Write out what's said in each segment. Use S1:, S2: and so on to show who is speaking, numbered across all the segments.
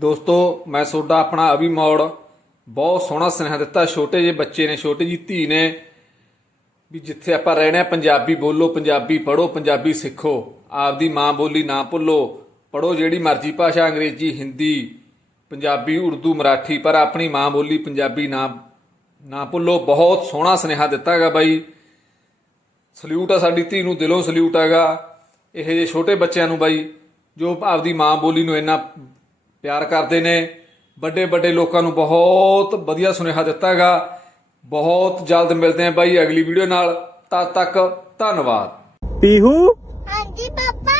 S1: ਦੋਸਤੋ, ਮੈਂ ਤੁਹਾਡਾ ਆਪਣਾ ਅਭੀ ਮੌੜ। ਬਹੁਤ ਸੋਹਣਾ ਸੁਨੇਹਾ ਦਿੱਤਾ। ਛੋਟੇ ਜਿਹੇ ਬੱਚੇ ਨੇ, ਛੋਟੀ ਜੀ ਧੀ ਨੇ। ਵੀ ਜਿੱਥੇ ਆਪਾਂ ਰਹਿਣਾ ਪੰਜਾਬੀ ਬੋਲੋ, ਪੰਜਾਬੀ ਪੜ੍ਹੋ, ਪੰਜਾਬੀ ਸਿੱਖੋ। ਆਪਦੀ ਮਾਂ ਬੋਲੀ ਨਾ ਭੁੱਲੋ। ਪੜ੍ਹੋ ਜਿਹੜੀ ਮਰਜ਼ੀ ਭਾਸ਼ਾ, ਅੰਗਰੇਜ਼ੀ, ਹਿੰਦੀ, ਪੰਜਾਬੀ, ਉਰਦੂ, ਮਰਾਠੀ, ਪਰ ਆਪਣੀ ਮਾਂ ਬੋਲੀ ਪੰਜਾਬੀ ਨਾ ਨਾ ਭੁੱਲੋ। ਬਹੁਤ ਸੋਹਣਾ ਸੁਨੇਹਾ ਦਿੱਤਾ ਹੈਗਾ ਬਾਈ। ਸਲੂਟ ਆ ਸਾਡੀ ਧੀ ਨੂੰ, ਦਿਲੋਂ ਸਲੂਟ ਹੈਗਾ। ਇਹ ਜਿਹੇ ਛੋਟੇ ਬੱਚਿਆਂ ਨੂੰ ਬਾਈ, ਜੋ ਆਪਦੀ ਮਾਂ ਬੋਲੀ ਨੂੰ ਇੰਨਾ ਪਿਆਰ ਕਰਦੇ ਨੇ। ਵੱਡੇ ਵੱਡੇ ਲੋਕਾਂ ਨੂੰ ਬਹੁਤ ਵਧੀਆ ਸੁਨੇਹਾ ਦਿੱਤਾ ਹੈਗਾ। ਬਹੁਤ ਜਲਦ ਮਿਲਦੇ ਹਾਂ ਬਾਈ ਅਗਲੀ ਵੀਡੀਓ ਨਾਲ। ਤਦ ਤੱਕ ਧੰਨਵਾਦ।
S2: ਪੀਹੂ?
S3: ਹਾਂਜੀ ਪਾਪਾ।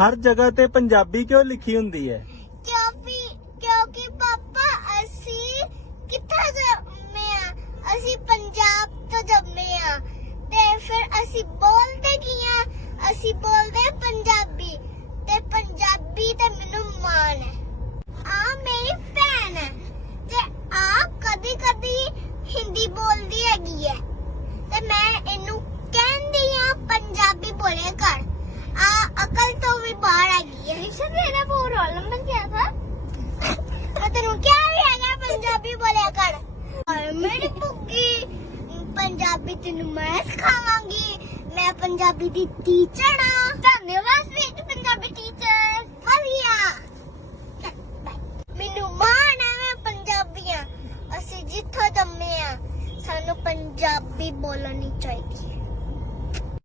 S2: ਹਰ ਜਗ੍ਹਾ ਤੇ ਪੰਜਾਬੀ ਕਿਉਂ ਲਿਖੀ ਹੁੰਦੀ ਹੈ?
S3: ਕਿਉਂਕਿ ਕਿਉਂਕਿ ਪਾਪਾ ਅਸੀਂ ਕਿੱਥੇ ਜੰਮੇ ਆ? ਅਸੀਂ ਪੰਜਾਬ ਤੋਂ ਜੰਮੇ ਆ। ਤੇ ਫਿਰ ਅਸੀਂ ਬੋਲਦੇ ਕੀ ਆ? ਅਸੀਂ ਬੋਲਦੇ ਪੰਜਾਬੀ। ਤੇ ਪੰਜਾਬੀ ਤੇ ਮੈਨੂੰ ਮਾਣ ਹੈ ਆ ਮੇਰੀ ਭੈਣ ਹੈ ਤੇ ਆ ਕਦੀ ਕਦੀ ਹਿੰਦੀ ਬੋਲਦੀ ਹੈਗੀ ਹੈ ਤੇ ਮੈਂ ਇਹਨੂੰ ਕਹਿੰਦੀ ਆ ਪੰਜਾਬੀ ਬੋਲਿਆ ਕਰ ਆ ਅਕਲ ਤੋਂ ਵੀ ਬਾਹਰ ਆ ਗਈ ਹੈ ਰਿਸ਼ਾ ਤੇਰਾ ਬਹੁਤ ਰੋਲ ਨੰਬਰ ਕਿਆ ਥਾ ਮੈਂ ਤੈਨੂੰ ਕਿਹਾ ਵੀ ਹੈਗਾ ਪੰਜਾਬੀ ਬੋਲਿਆ ਕਰ ਔਰ ਮੇਰੀ ਪੰਜਾਬੀ ਤੈਨੂੰ ਮੈਂ ਸਿਖਾਵਾਂਗੀ। ਮੈਂ ਪੰਜਾਬੀ ਦੀ ਟੀਚਰ ਹਾਂ। ਧੰਨਵਾਦ ਸਵੀਟ ਪੰਜਾਬੀ ਟੀਚਰ ਵਧੀਆ। ਮੈਨੂੰ ਮਾਣ ਹੈ ਮੈਂ ਪੰਜਾਬੀ ਆ ਅਸੀਂ ਜਿੱਥੋਂ ਜੰਮੇ ਆ, ਸਾਨੂੰ ਪੰਜਾਬੀ ਬੋਲਣੀ ਚਾਹੀਦੀ ਹੈ।